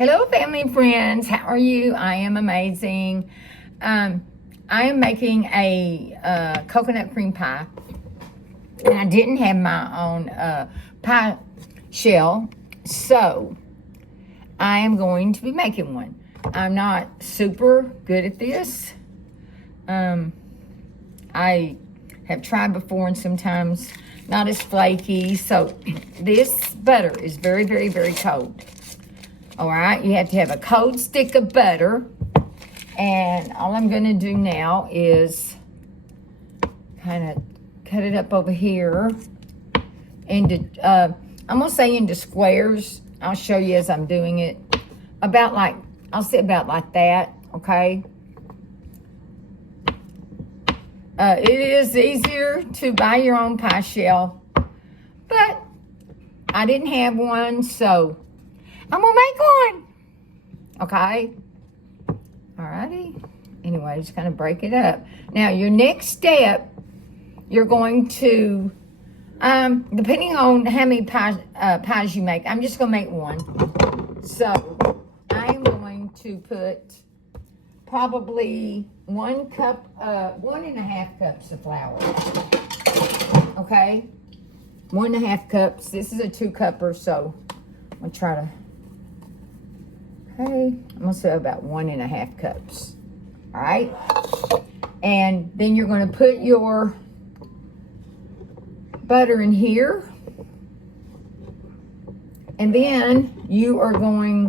Hello, family and friends. How are you? I am amazing. I am making a coconut cream pie, and I didn't have my own pie shell, so I am going to be making one. I'm not super good at this. I have tried before, and sometimes not as flaky. So this butter is very, very, very cold. All right, you have to have a cold stick of butter. And all I'm going to do now is kind of cut it up over here into, I'm going to say into squares. I'll show you as I'm doing it. I'll say about like that, okay? It is easier to buy your own pie shell, but I didn't have one, so I'm gonna make one, okay? Alrighty. Anyway, just kind of break it up. Now, your next step, you're going to, depending on how many pies you make, I'm just gonna make one. So, I'm going to put probably 1 cup, 1.5 cups of flour, okay? 1.5 cups. This is a 2-cupper, so I'm gonna try to, okay, I'm gonna say about 1.5 cups, all right? And then you're gonna put your butter in here, and then you are going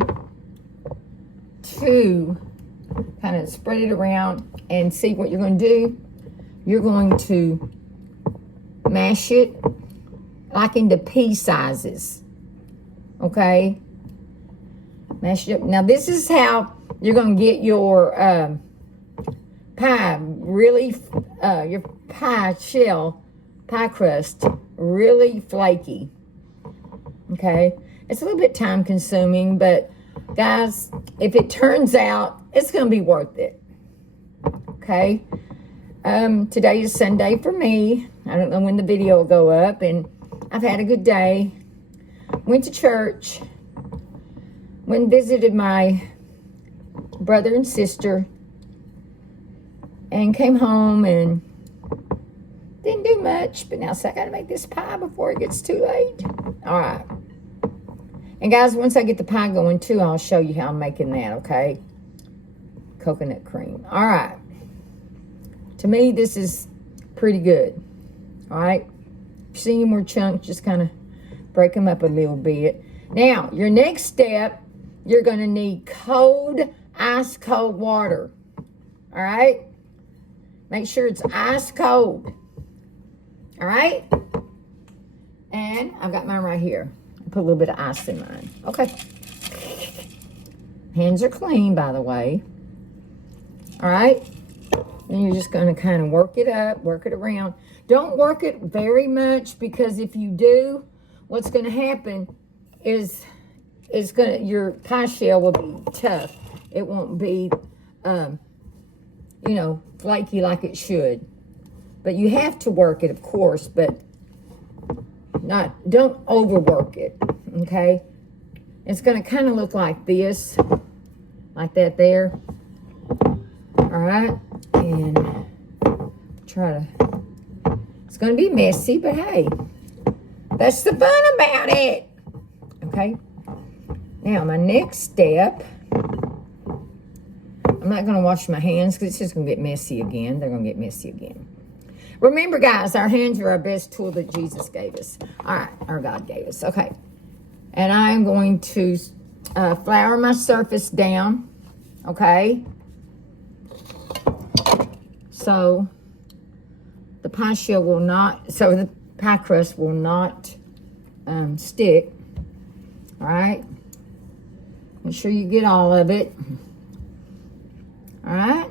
to kind of spread it around and see what you're going to do. You're going to mash it like into pea sizes, okay? Mash it up. Now this is how you're going to get your pie really, your pie shell, pie crust really flaky, okay? It's a little bit time consuming, but guys, if it turns out, it's going to be worth it, okay? Today is Sunday for me. I don't know when the video will go up, and I've had a good day. Went to church. Went and visited my brother and sister, and came home and didn't do much, but now so I got to make this pie before it gets too late. All right. And guys, once I get the pie going too, I'll show you how I'm making that, okay? Coconut cream. All right. To me, this is pretty good. All right. If you see any more chunks, just kind of break them up a little bit. Now, your next step, you're going to need cold, ice cold water. All right. Make sure it's ice cold. All right. And I've got mine right here. Put a little bit of ice in mine. Okay. Hands are clean, by the way. All right. And you're just going to kind of work it up, work it around. Don't work it very much, because if you do, what's going to happen is your pie shell will be tough. It won't be, flaky like it should. But you have to work it, of course, but don't overwork it, okay? It's going to kind of look like this, like that there. All right, and it's going to be messy, but hey, that's the fun about it, okay? Now, my next step, I'm not going to wash my hands because it's just going to get messy again. They're going to get messy again. Remember, guys, our hands are our best tool that Jesus gave us. All right, or God gave us. Okay. And I'm going to flour my surface down, okay? So the pie shell will not, so the pie crust will not stick. All right? Make sure you get all of it. All right?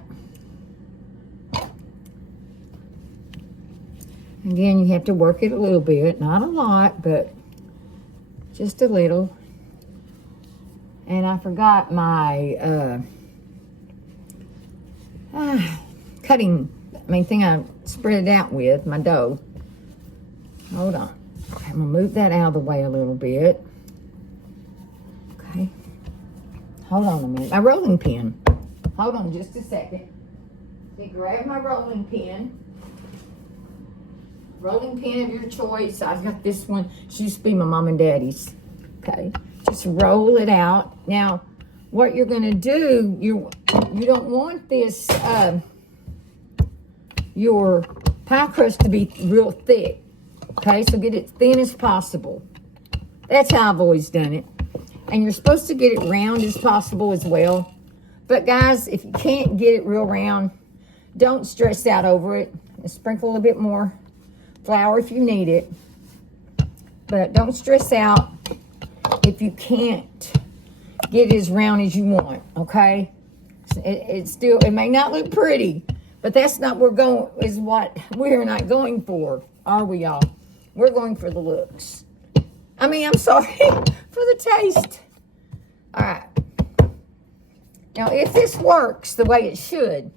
Again, you have to work it a little bit. Not a lot, but just a little. And I forgot my thing I spread it out with, my dough. Hold on. Okay, I'm going to move that out of the way a little bit. Okay. hold on a minute. My rolling pin. Hold on just a second. Let me grab my rolling pin. Rolling pin of your choice. I've got this one. She used to be my mom and daddy's. Okay. Just roll it out. Now, what you're going to do, you don't want this, your pie crust to be real thick. Okay, so get it thin as possible. That's how I've always done it. And you're supposed to get it round as possible as well. But guys, if you can't get it real round, don't stress out over it. And sprinkle a bit more flour if you need it. But don't stress out if you can't get it as round as you want, okay? It may not look pretty, but that's not what we're not going for, are we, y'all? We're going for the looks. I mean, I'm sorry, for the taste. All right. Now, if this works the way it should,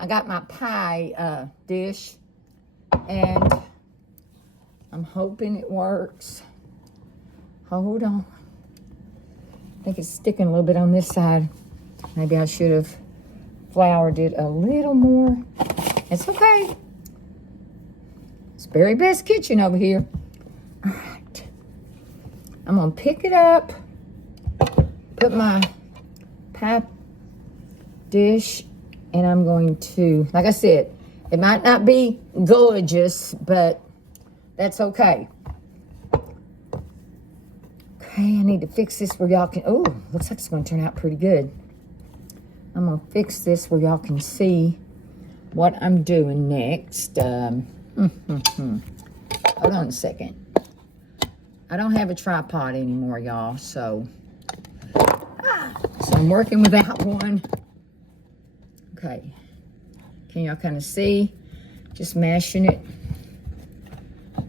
I got my pie dish, and I'm hoping it works. Hold on. I think it's sticking a little bit on this side. Maybe I should have floured it a little more. It's okay. It's Very Best Kitchen over here. All right. I'm going to pick it up, put my pie dish, and I'm going to, like I said, it might not be gorgeous, but that's okay. Okay, I need to fix this where y'all can, oh, looks like it's going to turn out pretty good. I'm going to fix this where y'all can see what I'm doing next. Hold on a second. I don't have a tripod anymore, y'all, so I'm working without one. Okay. Can y'all kind of see? Just mashing it,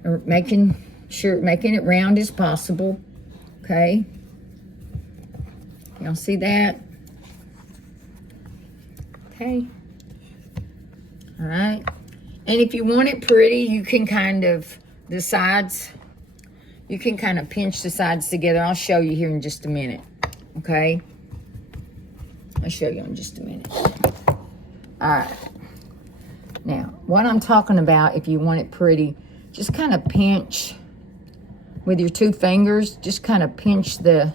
or making it round as possible. Okay. Y'all see that? Okay. All right. And if you want it pretty, you can kind of, the sides, you can kind of pinch the sides together. I'll show you here in just a minute. Okay. I'll show you in just a minute. All right. Now, what I'm talking about, if you want it pretty, just kind of pinch with your 2 fingers. Just kind of pinch the,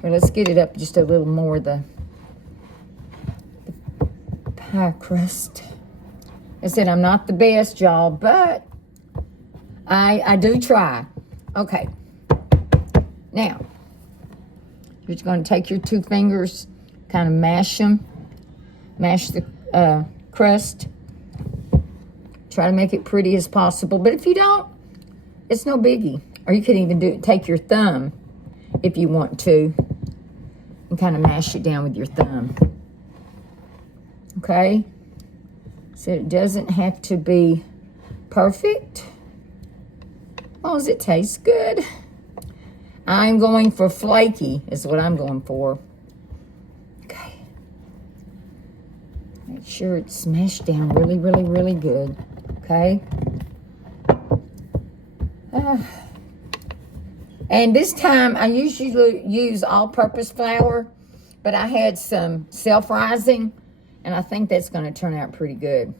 here, let's get it up just a little more, the pie crust. I said I'm not the best, y'all, but I do try. Okay. Now, you're just going to take your 2 fingers, kind of mash them. Mash the crust. Try to make it pretty as possible. But if you don't, it's no biggie. Or you could even take your thumb if you want to and kind of mash it down with your thumb. Okay? So it doesn't have to be perfect, as long as it tastes good. I'm going for flaky is what I'm going for. Okay. Make sure it's smashed down really, really, really good. Okay. And this time I usually use all-purpose flour, but I had some self-rising, and I think that's going to turn out pretty good.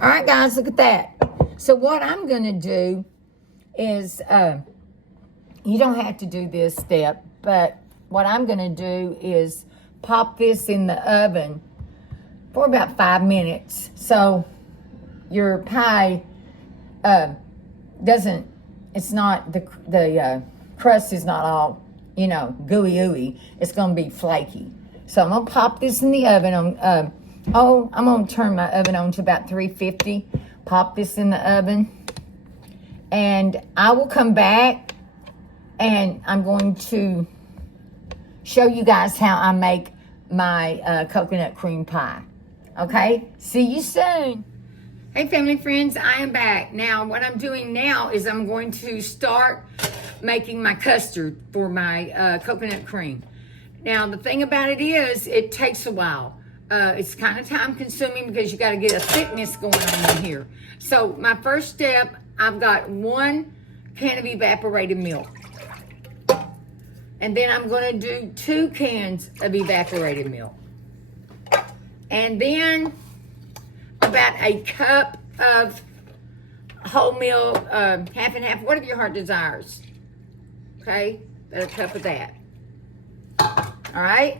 All right, guys, look at that. So what I'm going to do is, you don't have to do this step, but what I'm going to do is pop this in the oven for about 5 minutes. So your pie it's not, the crust is not all, gooey-ooey. It's going to be flaky. So I'm going to pop this in the oven on, I'm going to turn my oven on to about 350. Pop this in the oven. And I will come back and I'm going to show you guys how I make my coconut cream pie. Okay? See you soon. Hey, family friends, I am back. Now, what I'm doing now is I'm going to start making my custard for my coconut cream. Now, the thing about it is, it takes a while. It's kind of time consuming because you got to get a thickness going on in here. So, my first step, I've got 1 can of evaporated milk. And then I'm going to do 2 cans of evaporated milk. And then about a cup of whole milk, half and half, whatever your heart desires. Okay? About a cup of that. All right?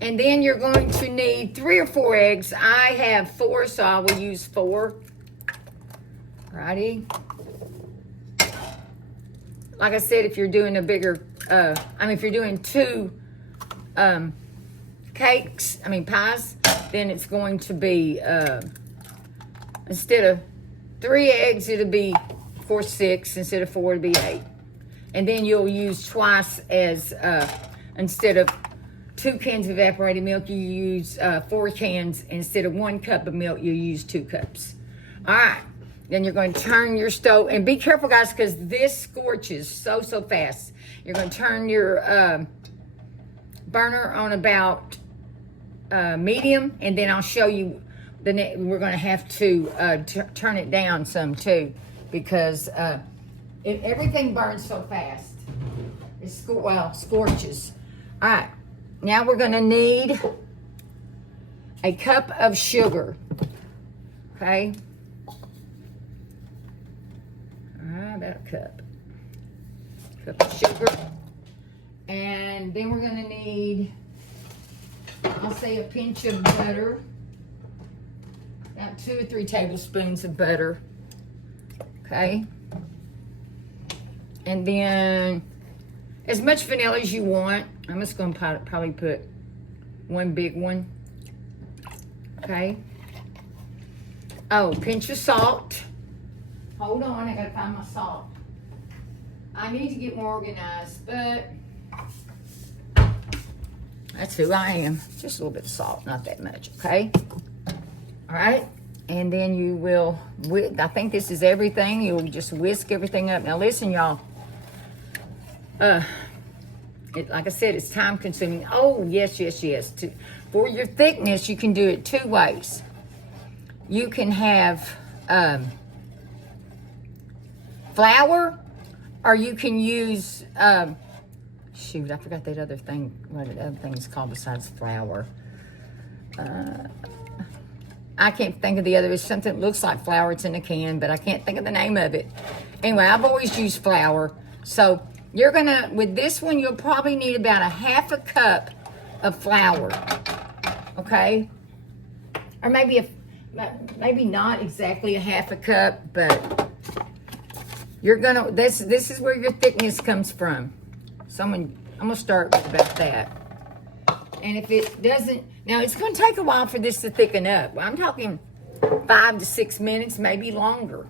And then you're going to need 3 or 4 eggs. I have 4, so I will use 4. Righty. Like I said, if you're doing a bigger, if you're doing 2 pies, then it's going to be, instead of 3 eggs, it'll be 4, 6. Instead of 4, it'll be 8. And then you'll use twice as, instead of 2 cans of evaporated milk, you use 4 cans. Instead of 1 cup of milk, you use 2 cups. All right. Then you're going to turn your stove. And be careful, guys, because this scorches so fast. You're going to turn your burner on about medium. And then I'll show you, we're going to have to turn it down some, too. Because everything burns so fast. It scorches. All right. Now we're going to need a cup of sugar. Okay. About a cup of sugar. And then we're going to need, I'll say, a pinch of butter. About 2 or 3 tablespoons of butter. Okay. And then as much vanilla as you want. I'm just going to probably put 1 big one. Okay. Oh, pinch of salt. Hold on, I gotta find my salt. I need to get more organized, but that's who I am. Just a little bit of salt, not that much, okay? All right, and then you will, I think this is everything. You'll just whisk everything up. Now listen, y'all. Like I said, it's time consuming. Oh, yes. For your thickness, you can do it 2 ways. You can have flour, or you can use, shoot, I forgot that other thing, what the other thing is called besides flour. I can't think of the other. It's something that looks like flour. It's in a can, but I can't think of the name of it. Anyway, I've always used flour. So you're gonna, with this one, you'll probably need about a half a cup of flour, okay? Or maybe not exactly a half a cup, but you're gonna, this is where your thickness comes from. So I'm gonna start with about that. And if it doesn't, now it's gonna take a while for this to thicken up. I'm talking 5 to 6 minutes, maybe longer.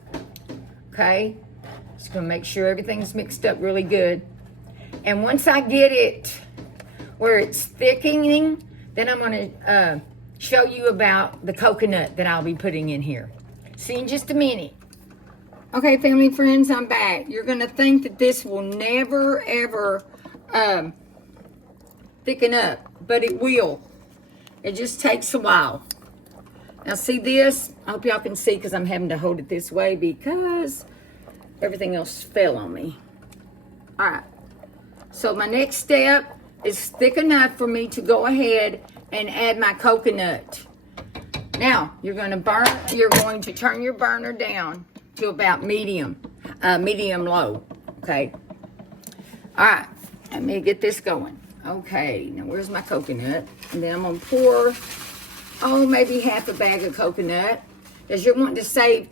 Okay? Just gonna make sure everything's mixed up really good. And once I get it where it's thickening, then I'm gonna show you about the coconut that I'll be putting in here. See you in just a minute. Okay, family, friends, I'm back. You're going to think that this will never, ever thicken up, but it will. It just takes a while. Now, see this? I hope y'all can see because I'm having to hold it this way because everything else fell on me. All right. So my next step is thick enough for me to go ahead and add my coconut. Now, you're going to turn your burner down to about medium low, okay? All right, let me get this going. Okay, now where's my coconut? And then I'm gonna pour, maybe half a bag of coconut, because you're wanting to save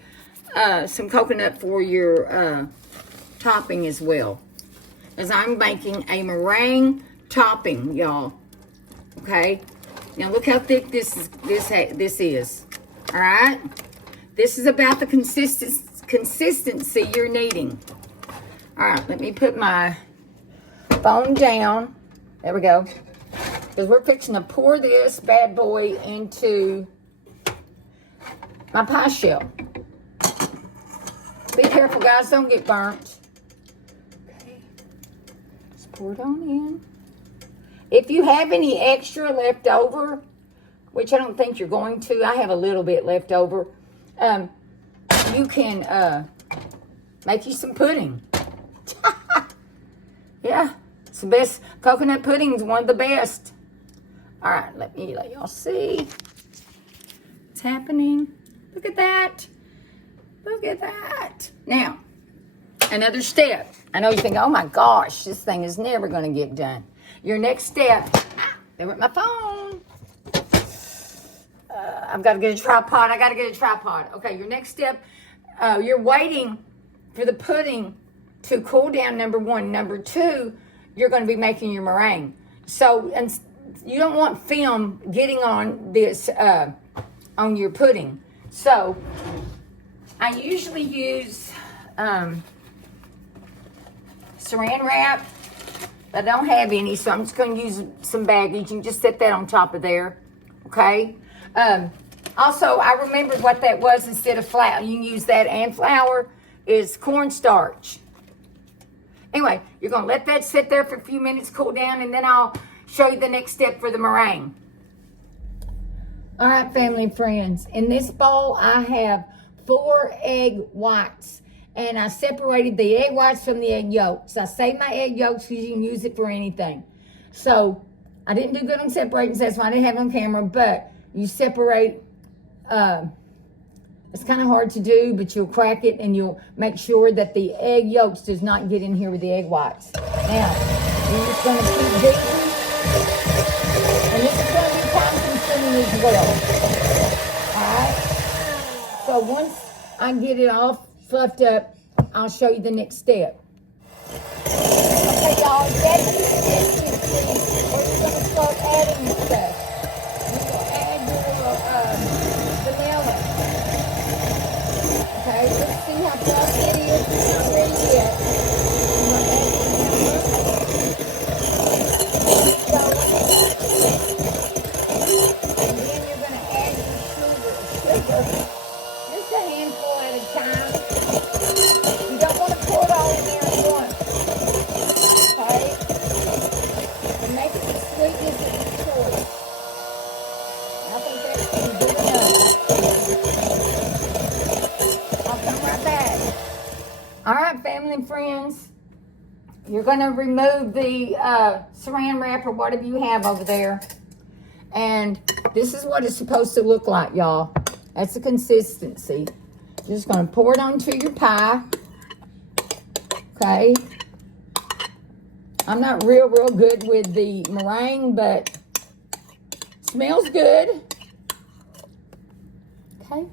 some coconut for your topping as well. As I'm making a meringue topping, y'all, okay? Now look how thick this is, all right? This is about the consistency you're needing. All right, let me put my phone down. There we go. Because we're fixing to pour this bad boy into my pie shell. Be careful, guys. Don't get burnt. Okay. Just pour it on in. If you have any extra left over, which I don't think you're going to. I have a little bit left over. You can make you some pudding. Yeah, It's the best. Coconut pudding is one of the best. All right, let y'all see what's happening. Look at that. Look at that. Now, another step. I know you think, oh my gosh, this thing is never going to get done. Your next step, there went my phone. I've got to get a tripod. I got to get a tripod. Okay, your next step, you're waiting for the pudding to cool down, number one. Number two, you're going to be making your meringue. So, and you don't want film getting on this, on your pudding. So, I usually use saran wrap. I don't have any, so I'm just going to use some baggage. You can just set that on top of there, okay? Also, I remembered what that was instead of flour. You can use that and flour is cornstarch. Anyway, you're going to let that sit there for a few minutes, cool down, and then I'll show you the next step for the meringue. All right, family and friends. In this bowl, I have 4 egg whites. And I separated the egg whites from the egg yolks. I saved my egg yolks because you can use it for anything. So, I didn't do good on separating, so that's why I didn't have it on camera. But you separate, it's kind of hard to do, but you'll crack it and you'll make sure that the egg yolks does not get in here with the egg whites. Now, you're just going to keep beating. And this is going to be time consuming as well. Alright? So once I get it all fluffed up, I'll show you the next step. Okay, y'all, that's the consistency where you're going to start adding your stuff. You're going to add your vanilla. Okay, let's see how fluffy it is. It's not ready yet. I'm going to add and then you're going to add your sugar. Just a handful at a time. You don't want to pour it all in there at once. Okay? And make it the sweetness of your choice. I think that's good enough. I'll come right back. All right, family and friends. You're going to remove the saran wrap or whatever you have over there. And this is what it's supposed to look like, y'all. That's the consistency. You're just going to pour it onto your pie. Okay. I'm not real good with the meringue, but it smells good. Okay.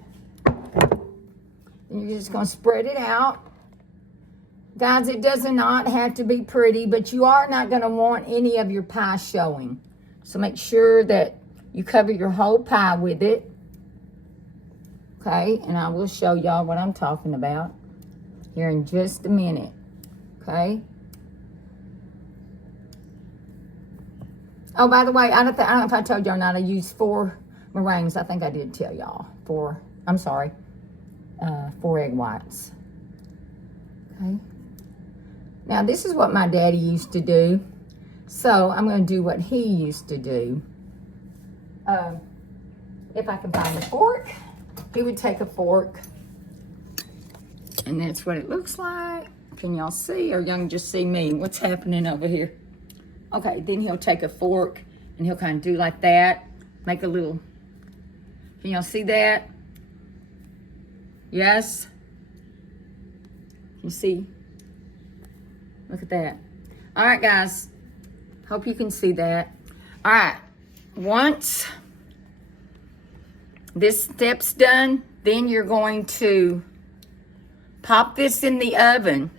And you're just going to spread it out. Guys, it does not have to be pretty, but you are not going to want any of your pie showing. So make sure that you cover your whole pie with it. Okay, and I will show y'all what I'm talking about here in just a minute. Okay. Oh, by the way, I don't know if I told y'all or not, I used 4 meringues. I think I did tell y'all. 4 egg whites. Okay. Now, this is what my daddy used to do. So, I'm going to do what he used to do. If I can find a fork. He would take a fork, and that's what it looks like. Can y'all see, or y'all can just see me? What's happening over here? Okay, then he'll take a fork, and he'll kind of do like that. Make a little, can y'all see that? Yes? You see? Look at that. All right, guys. Hope you can see that. All right. Once this step's done, then you're going to pop this in the oven.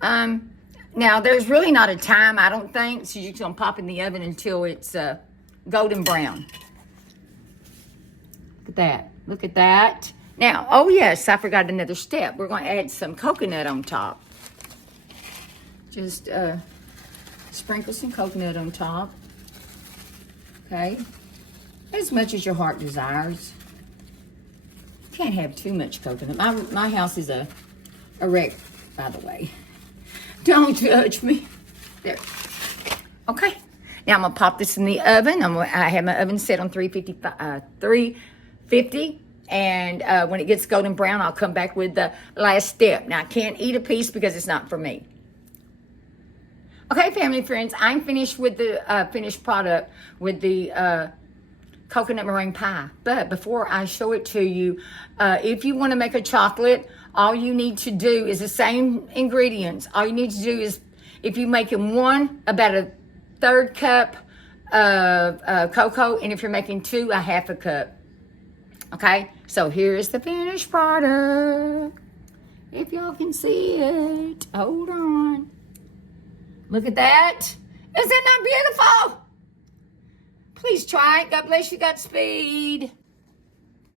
Now, there's really not a time, I don't think, so you're just going to pop in the oven until it's golden brown. Look at that. Look at that. Now, oh yes, I forgot another step. We're going to add some coconut on top. Just sprinkle some coconut on top. Okay. As much as your heart desires. You can't have too much coconut. My house is a wreck, by the way. Don't judge me. There. Okay. Now I'm going to pop this in the oven. I have my oven set on 350. And when it gets golden brown, I'll come back with the last step. Now, I can't eat a piece because it's not for me. Okay, family friends, I'm finished with the finished product with the coconut meringue pie. But before I show it to you, if you want to make a chocolate, all you need to do is the same ingredients. All you need to do is, if you make them one, about a third cup of cocoa, and if you're making two, a half a cup. Okay, so here's the finished product. If y'all can see it, hold on. Look at that. Isn't that beautiful? Please try it. God bless you. Godspeed.